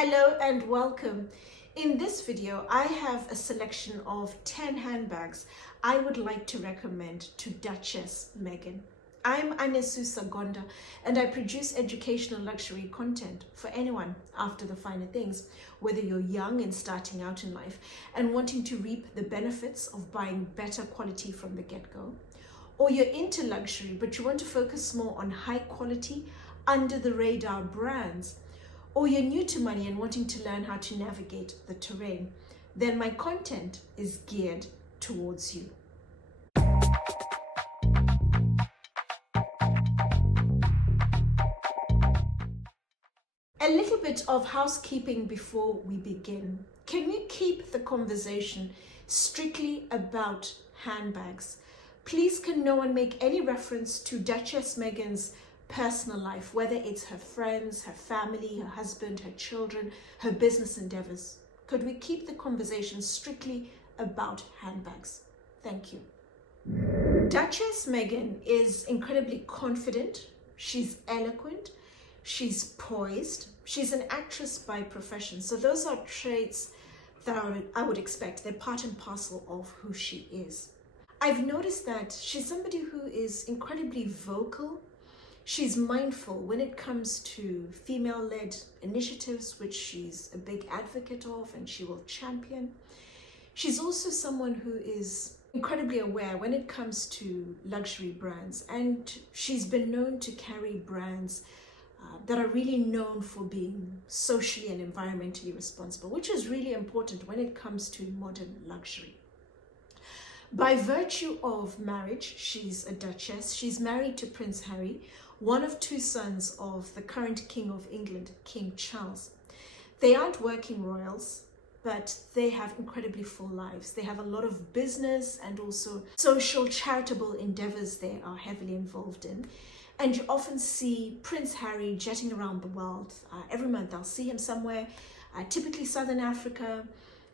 Hello and welcome. In this video, I have a selection of 10 handbags I would like to recommend to Duchess Meghan. I'm Anesu Sagonda and I produce educational luxury content for anyone after the finer things, whether you're young and starting out in life and wanting to reap the benefits of buying better quality from the get-go, or you're into luxury but you want to focus more on high quality, under the radar brands, or you're new to money and wanting to learn how to navigate the terrain, then my content is geared towards you. A little bit of housekeeping before we begin. Can we keep the conversation strictly about handbags? Please, can no one make any reference to Duchess Meghan's personal life, whether it's her friends, her family, her husband, her children, her business endeavors. Could we keep the conversation strictly about handbags? Thank you. Duchess Meghan is incredibly confident, she's eloquent, she's poised, she's an actress by profession. So those are traits that I would expect. They're part and parcel of who she is. I've noticed that she's somebody who is incredibly vocal. She's mindful when it comes to female-led initiatives, which she's a big advocate of and she will champion. She's also someone who is incredibly aware when it comes to luxury brands, and she's been known to carry brands that are really known for being socially and environmentally responsible, which is really important when it comes to modern luxury. By virtue of marriage, she's a duchess. She's married to Prince Harry, one of two sons of the current King of England, King Charles. They aren't working royals, but they have incredibly full lives. They have a lot of business and also social charitable endeavors they are heavily involved in. And you often see Prince Harry jetting around the world. Every month I'll see him somewhere, typically Southern Africa,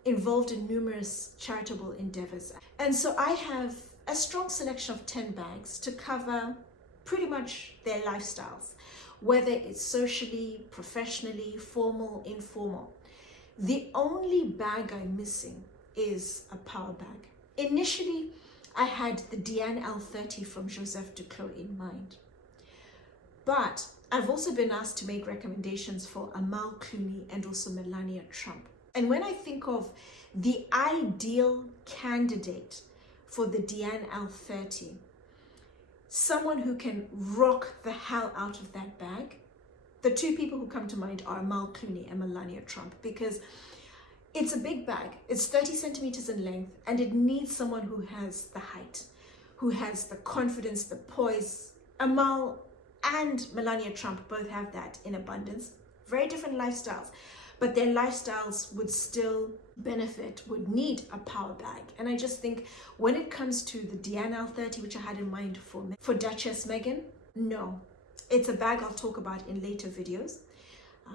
involved in numerous charitable endeavors. And so I have a strong selection of 10 bags to cover pretty much their lifestyles, whether it's socially, professionally, formal, informal. The only bag I'm missing is a power bag. Initially, I had the Diane L30 from Joseph Duclos in mind, but I've also been asked to make recommendations for Amal Clooney and also Melania Trump. And when I think of the ideal candidate for the Diane L30, someone who can rock the hell out of that bag, the two people who come to mind are Amal Clooney and Melania Trump, because it's a big bag. It's 30 centimeters in length, and it needs someone who has the height, who has the confidence, the poise. Amal and Melania Trump both have that in abundance. Very different lifestyles, but their lifestyles would still benefit, would need a power bag. And I just think when it comes to the Diane L30, which I had in mind for Duchess Meghan, no, it's a bag I'll talk about in later videos.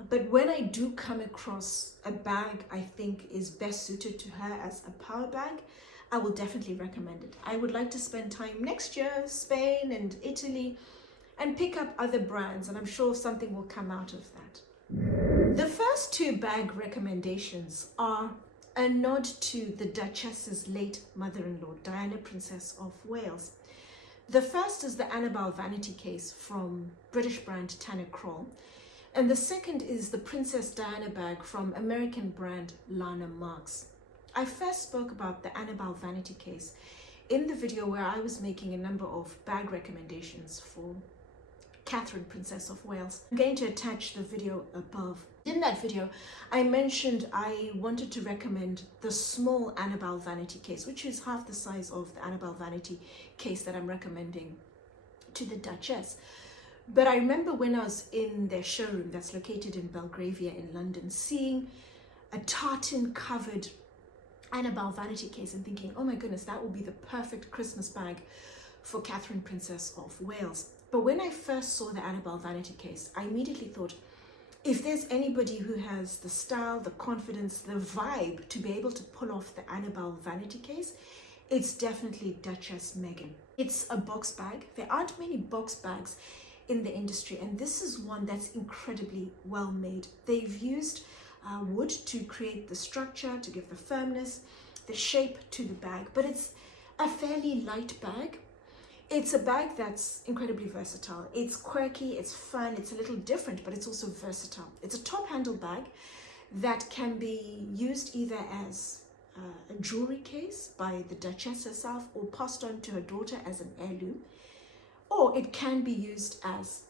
But when I do come across a bag I think is best suited to her as a power bag, I will definitely recommend it. I would like to spend time next year, Spain and Italy, and pick up other brands, and I'm sure something will come out of that. The first two bag recommendations are a nod to the Duchess's late mother-in-law, Diana, Princess of Wales. The first is the Annabelle vanity case from British brand Krolle, and the second is the Princess Diana bag from American brand Lana. I first spoke about the Annabelle vanity case in the video where I was making a number of bag recommendations for Catherine, Princess of Wales. I'm going to attach the video above. In that video, I mentioned I wanted to recommend the small Annabelle vanity case, which is half the size of the Annabelle vanity case that I'm recommending to the Duchess. But I remember when I was in their showroom that's located in Bvlgari in London, seeing a tartan covered Annabelle vanity case and thinking, oh my goodness, that will be the perfect Christmas bag for Catherine, Princess of Wales. But when I first saw the Annabelle vanity case, I immediately thought, if there's anybody who has the style, the confidence, the vibe to be able to pull off the Annabelle vanity case, it's definitely Duchess Meghan. It's a box bag. There aren't many box bags in the industry, and this is one that's incredibly well made. They've used wood to create the structure, to give the firmness, the shape to the bag. But it's a fairly light bag. It's a bag that's incredibly versatile. It's quirky, it's fun, it's a little different, but it's also versatile. It's a top handle bag that can be used either as a jewelry case by the Duchess herself, or passed on to her daughter as an heirloom, or it can be used as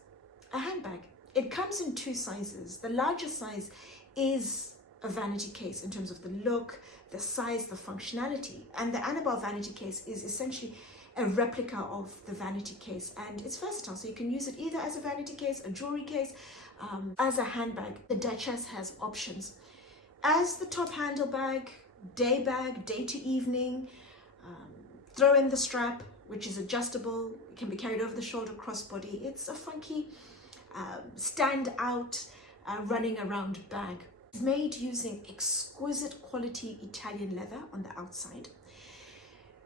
a handbag. It comes in two sizes. The larger size is a vanity case in terms of the look, the size, the functionality. And the Annabelle vanity case is essentially a replica of the vanity case, and it's versatile. So you can use it either as a vanity case, a jewelry case, as a handbag. The Duchess has options. As the top handle bag, day to evening, throw in the strap, which is adjustable. It can be carried over the shoulder, crossbody. It's a funky, stand out, running around bag. It's made using exquisite quality Italian leather on the outside.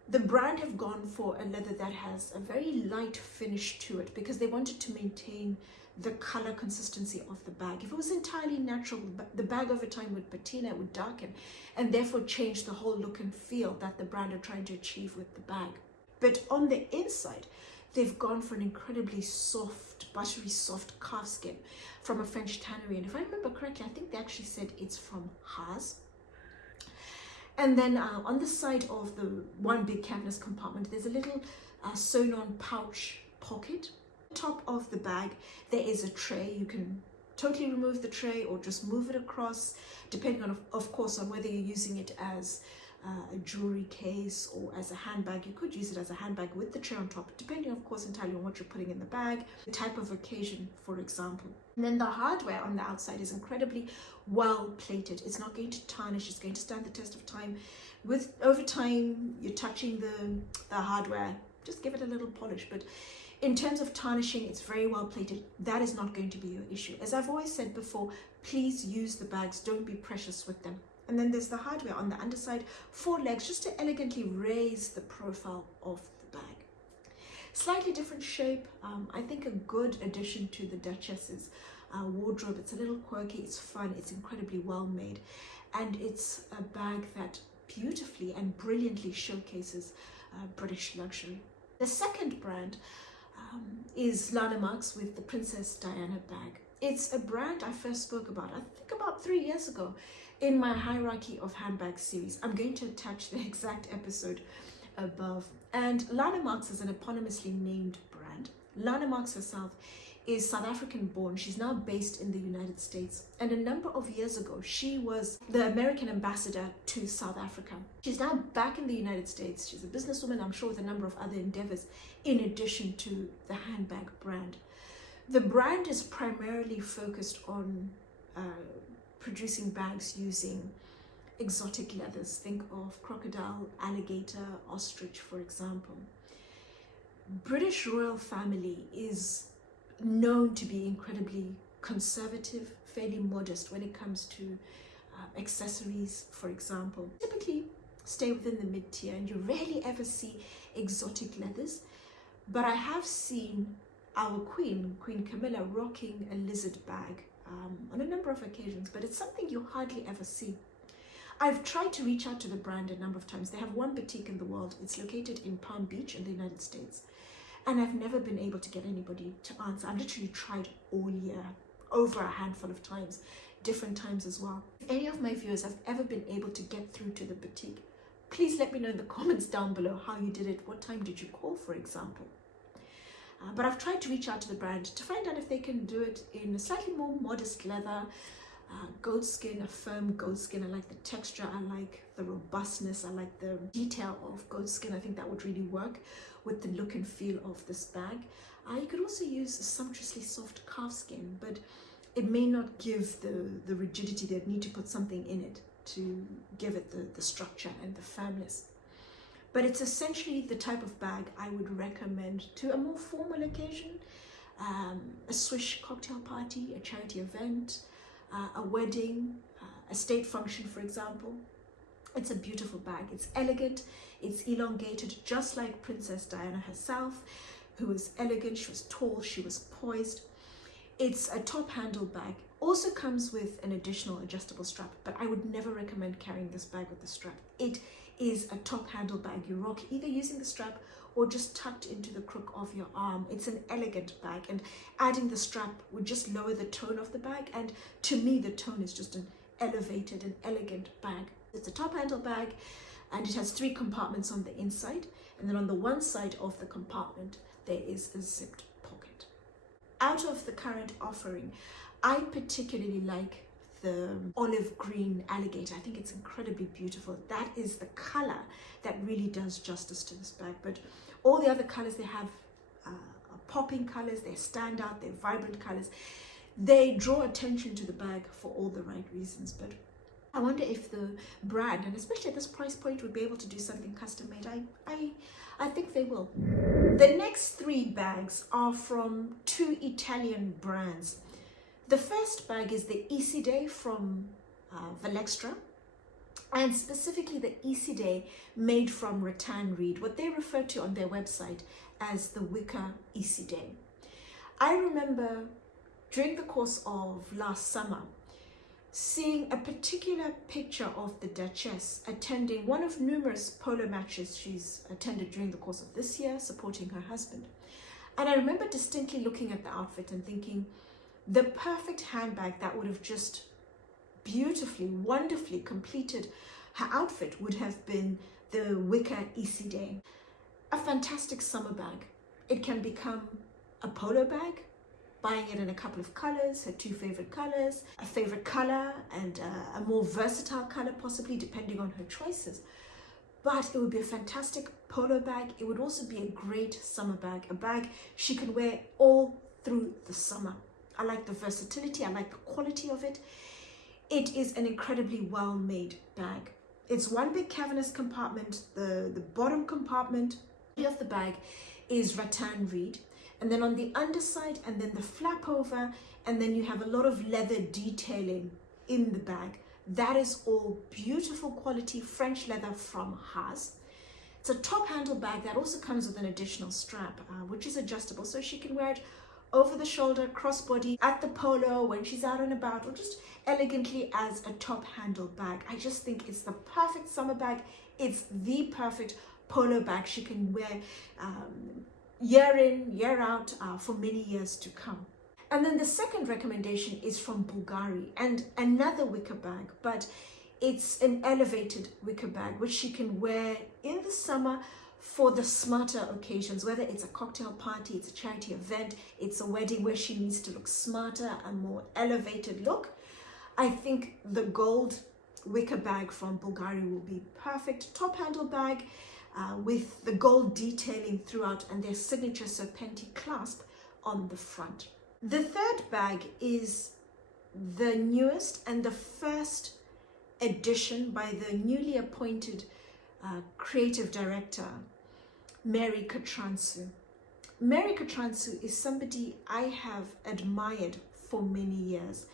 The brand have gone for a leather that has a very light finish to it because they wanted to maintain the color consistency of the bag. If it was entirely natural, the bag over time would patina, it would darken, and therefore change the whole look and feel that the brand are trying to achieve with the bag. But on the inside, they've gone for an incredibly soft, buttery soft calf skin from a French tannery. And if I remember correctly, I think they actually said it's from Haas. And then on the side of the one big canvas compartment, there's a little sewn-on pouch pocket. Top of the bag, there is a tray. You can totally remove the tray or just move it across, depending on, of course, on whether you're using it as a jewelry case or as a handbag. You could use it as a handbag with the tray on top, depending, of course, entirely on what you're putting in the bag, the type of occasion, for example. And then the hardware on the outside is incredibly well plated. It's not going to tarnish. It's going to stand the test of time. Over time, you're touching the hardware. Just give it a little polish. But in terms of tarnishing, it's very well plated. That is not going to be your issue. As I've always said before, please use the bags. Don't be precious with them. And then there's the hardware on the underside, 4 legs, just to elegantly raise the profile of the bag. Slightly different shape. I think a good addition to the Duchess's wardrobe. It's a little quirky, it's fun, it's incredibly well made. And it's a bag that beautifully and brilliantly showcases British luxury. The second brand is Lana with the Princess Diana bag. It's a brand I first spoke about, I think about 3 years ago, in my hierarchy of handbags series. I'm going to attach the exact episode above. And Lana is an eponymously named brand. Lana herself is South African born. She's now based in the United States. And a number of years ago, she was the American ambassador to South Africa. She's now back in the United States. She's a businesswoman, I'm sure, with a number of other endeavors in addition to the handbag brand. The brand is primarily focused on producing bags using exotic leathers. Think of crocodile, alligator, ostrich, for example. British royal family is known to be incredibly conservative, fairly modest when it comes to accessories, for example. Typically stay within the mid-tier, and you rarely ever see exotic leathers. But I have seen our Queen Camilla, rocking a lizard bag on a number of occasions, but it's something you hardly ever see. I've tried to reach out to the brand a number of times. They have one boutique in the world. It's located in Palm Beach in the United States. And I've never been able to get anybody to answer. I've literally tried all year, over a handful of times, different times as well. If any of my viewers have ever been able to get through to the boutique, please let me know in the comments down below how you did it. What time did you call, for example? But I've tried to reach out to the brand to find out if they can do it in a slightly more modest leather, goat skin, a firm goat skin. I like the texture, I like the robustness, I like the detail of goat skin. I think that would really work with the look and feel of this bag. You could also use a sumptuously soft calf skin, but it may not give the rigidity. They'd need to put something in it to give it the structure and the firmness. But it's essentially the type of bag I would recommend to a more formal occasion, a swish cocktail party, a charity event, a wedding, a state function, for example. It's a beautiful bag. It's elegant, it's elongated, just like Princess Diana herself, who was elegant, she was tall, she was poised. It's a top handle bag, Also comes with an additional adjustable strap, but I would never recommend carrying this bag with the strap. It is a top handle bag. You rock either using the strap or just tucked into the crook of your arm. It's an elegant bag, and adding the strap would just lower the tone of the bag, and to me the tone is just an elevated and elegant bag. It's a top handle bag, and it has 3 compartments on the inside, and then on the one side of the compartment there is a zipped pocket. Out of the current offering, I particularly like the olive green alligator. I think it's incredibly beautiful. That is the color that really does justice to this bag. But all the other colors, they have popping colors, they stand out, they're vibrant colors. They draw attention to the bag for all the right reasons. But I wonder if the brand, and especially at this price point, would be able to do something custom made. I think they will. The next 3 bags are from 2 Italian brands. The first bag is the Easy from Valextra, and specifically the Easy made from rattan reed, what they refer to on their website as the wicker Easy. I remember during the course of last summer seeing a particular picture of the Duchess attending one of numerous polo matches she's attended during the course of this year, supporting her husband. And I remember distinctly looking at the outfit and thinking, the perfect handbag that would have just beautifully, wonderfully completed her outfit would have been the wicker Easy. A fantastic summer bag. It can become a polo bag, buying it in a couple of colors, her 2 favorite colors, a favorite color and a more versatile color possibly, depending on her choices. But it would be a fantastic polo bag. It would also be a great summer bag, a bag she can wear all through the summer. I like the versatility, I like the quality of it. It is an incredibly well-made bag. It's one big cavernous compartment. The bottom compartment of the bag is rattan reed, and then on the underside, and then the flap over, and then you have a lot of leather detailing in the bag. That is all beautiful quality French leather from Haas. It's a top handle bag that also comes with an additional strap, which is adjustable, so she can wear it over the shoulder, crossbody, at the polo, when she's out and about, or just elegantly as a top handle bag. I just think it's the perfect summer bag. It's the perfect polo bag she can wear year in, year out, for many years to come. And then the second recommendation is from Bvlgari, and another wicker bag, but it's an elevated wicker bag which she can wear in the summer for the smarter occasions, whether it's a cocktail party, it's a charity event, it's a wedding where she needs to look smarter, a more elevated look. I think the gold wicker bag from Bvlgari will be perfect. Top handle bag with the gold detailing throughout and their signature serpenti clasp on the front. The third bag is the newest and the first edition by the newly appointed creative director, Mary Katransu. Mary Katransu is somebody I have admired for many years.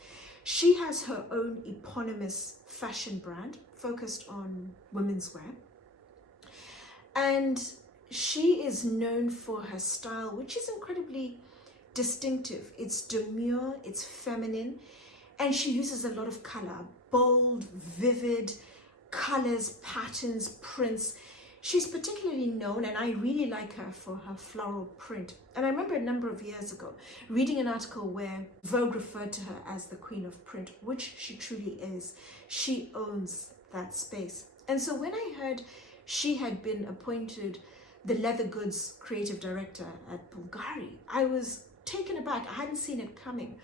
She has her own eponymous fashion brand focused on women's wear. And she is known for her style, which is incredibly distinctive. It's demure, it's feminine, and she uses a lot of color, bold, vivid colors, patterns, prints. She's particularly known, and I really like her for her floral print. And I remember a number of years ago reading an article where Vogue referred to her as the queen of print, which she truly is. She owns that space. And so when I heard she had been appointed the leather goods creative director at Bvlgari, I was taken aback. I hadn't seen it coming,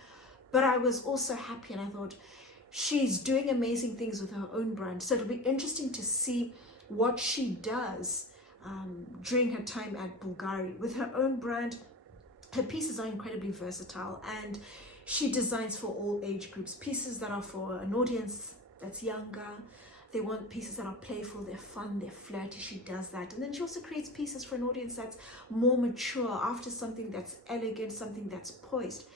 but I was also happy, and I thought, she's doing amazing things with her own brand. So it'll be interesting to see what she does during her time at Bvlgari with her own brand. Her pieces are incredibly versatile, and she designs for all age groups. Pieces that are for an audience that's younger. They want pieces that are playful, they're fun, they're flirty. She does that. And then she also creates pieces for an audience that's more mature, after something that's elegant, something that's poised.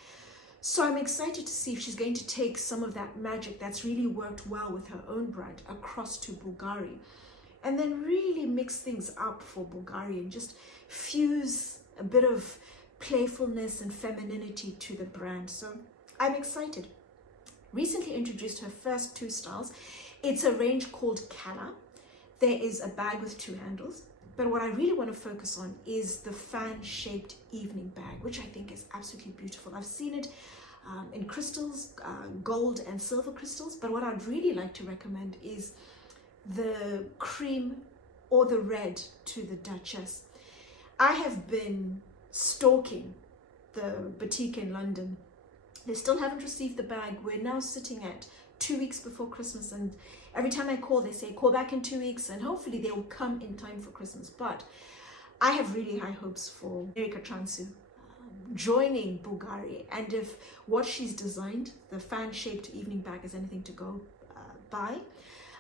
So I'm excited to see if she's going to take some of that magic that's really worked well with her own brand across to Bvlgari, and then really mix things up for Bvlgari and just fuse a bit of playfulness and femininity to the brand. So I'm excited. recently introduced her first 2 styles. It's a range called Cala. There is a bag with 2 handles, but what I really want to focus on is the fan-shaped evening bag, which I think is absolutely beautiful. I've seen it in crystals, gold and silver crystals, but what I'd really like to recommend is the cream or the red to the Duchess. I have been stalking the boutique in London. They still haven't received the bag. We're now sitting at 2 weeks before Christmas, and every time I call, they say call back in 2 weeks, and hopefully they will come in time for Christmas. But I have really high hopes for Erika Transu joining Bvlgari, and if what she's designed, the fan-shaped evening bag, is anything to go by,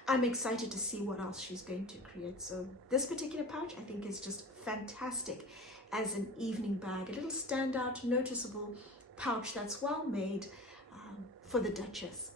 I'm excited to see what else she's going to create. So this particular pouch I think is just fantastic as an evening bag, a little standout, noticeable pouch that's well made for the Duchess.